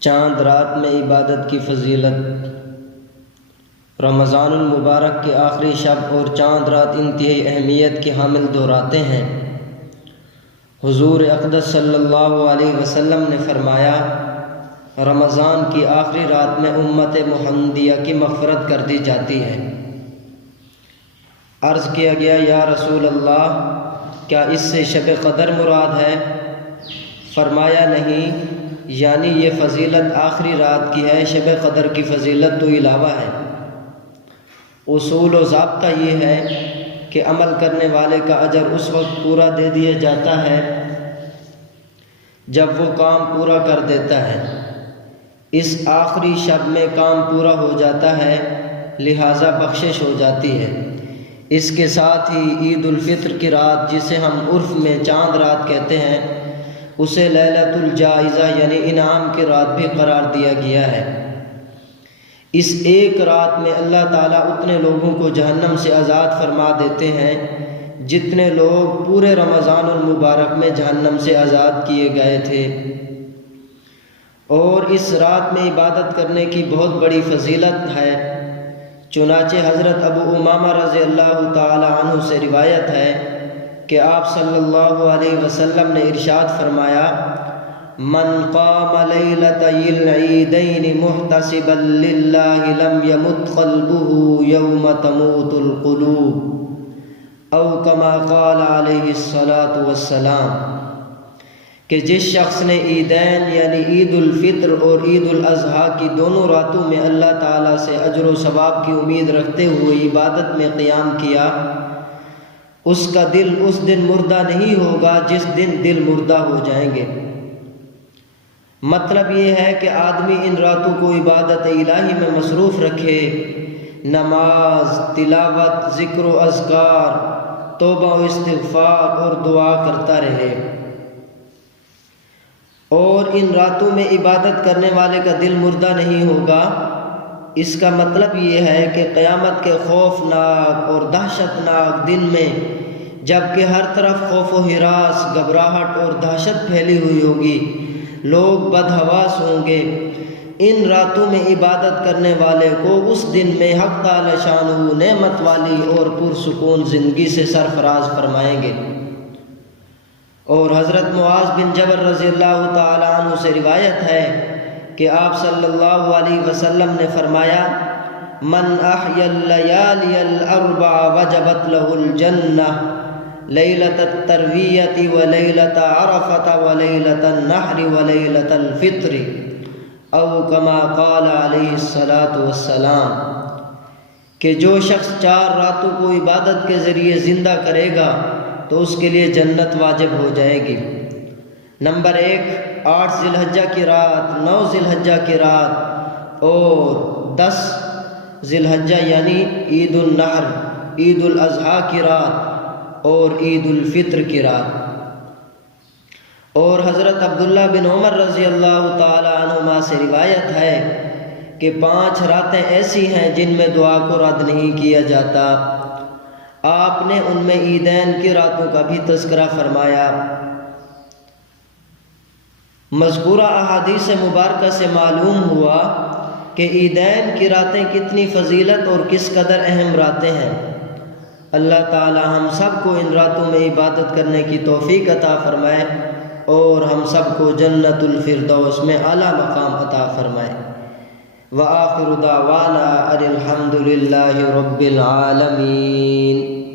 چاند رات میں عبادت کی فضیلت۔ رمضان المبارک کے آخری شب اور چاند رات انتہائی اہمیت کی حامل دہراتے ہیں۔ حضور اقدس صلی اللہ علیہ وسلم نے فرمایا، رمضان کی آخری رات میں امت محمدیہ کی مغفرت کر دی جاتی ہے۔ عرض کیا گیا، یا رسول اللہ، کیا اس سے شب قدر مراد ہے؟ فرمایا نہیں، یعنی یہ فضیلت آخری رات کی ہے، شب قدر کی فضیلت تو علاوہ ہے۔ اصول و ضابطہ یہ ہے کہ عمل کرنے والے کا اجر اس وقت پورا دے دیا جاتا ہے جب وہ کام پورا کر دیتا ہے۔ اس آخری شب میں کام پورا ہو جاتا ہے، لہٰذا بخشش ہو جاتی ہے۔ اس کے ساتھ ہی عید الفطر کی رات، جسے ہم عرف میں چاند رات کہتے ہیں، اسے لیلۃ الجائزہ یعنی انعام کی رات بھی قرار دیا گیا ہے۔ اس ایک رات میں اللہ تعالیٰ اتنے لوگوں کو جہنم سے آزاد فرما دیتے ہیں جتنے لوگ پورے رمضان المبارک میں جہنم سے آزاد کیے گئے تھے۔ اور اس رات میں عبادت کرنے کی بہت بڑی فضیلت ہے۔ چنانچہ حضرت ابو امامہ رضی اللہ تعالی عنہ سے روایت ہے کہ آپ صلی اللہ علیہ وسلم نے ارشاد فرمایا، من قام لیلۃ العیدین محتسبا للہ لم یمت قلبہ یوم تموت القلوب، او کما قال علیہ الصلاۃ والسلام، کہ جس شخص نے عیدین یعنی عید الفطر اور عید الاضحیٰ کی دونوں راتوں میں اللہ تعالیٰ سے اجر و ثواب کی امید رکھتے ہوئے عبادت میں قیام کیا، اس کا دل اس دن مردہ نہیں ہوگا جس دن دل مردہ ہو جائیں گے۔ مطلب یہ ہے کہ آدمی ان راتوں کو عبادت الہی میں مصروف رکھے، نماز، تلاوت، ذکر و اذکار، توبہ و استغفار اور دعا کرتا رہے۔ اور ان راتوں میں عبادت کرنے والے کا دل مردہ نہیں ہوگا، اس کا مطلب یہ ہے کہ قیامت کے خوفناک اور دہشت ناک دن میں، جب کہ ہر طرف خوف و ہراس، گھبراہٹ اور دہشت پھیلی ہوئی ہوگی، لوگ بدحواس ہوں گے، ان راتوں میں عبادت کرنے والے کو اس دن میں حق تعالی شانہ نعمت والی اور پرسکون زندگی سے سرفراز فرمائیں گے۔ اور حضرت معاذ بن جبل رضی اللہ تعالی عنہ سے روایت ہے کہ آپ صلی اللہ علیہ وسلم نے فرمایا، من احیا اللیالی الاربع وجبت له الجنہ، لیلۃ الترویۃ ولیلۃ عرفۃ ولیلۃ النحر ولیلۃ الفطر، او کما قال علیہ الصلاۃ والسلام، کہ جو شخص 4 راتوں کو عبادت کے ذریعے زندہ کرے گا تو اس کے لیے جنت واجب ہو جائے گی۔ نمبر 1، 8 ذی الحجہ کی رات، 9 ذی الحجہ کی رات اور 10 ذی الحجہ یعنی عید النحر، عید الاضحیٰ کی رات اور عید الفطر کی رات۔ اور حضرت عبداللہ بن عمر رضی اللہ تعالی عنہما سے روایت ہے کہ 5 راتیں ایسی ہیں جن میں دعا کو رد نہیں کیا جاتا۔ آپ نے ان میں عیدین کی راتوں کا بھی تذکرہ فرمایا۔ مذکورہ احادیث مبارکہ سے معلوم ہوا کہ عیدین کی راتیں کتنی فضیلت اور کس قدر اہم راتیں ہیں۔ اللہ تعالی ہم سب کو ان راتوں میں عبادت کرنے کی توفیق عطا فرمائے اور ہم سب کو جنت الفردوس میں اعلیٰ مقام عطا فرمائے۔ وآخر دعوانا ان الحمد للہ رب العالمین۔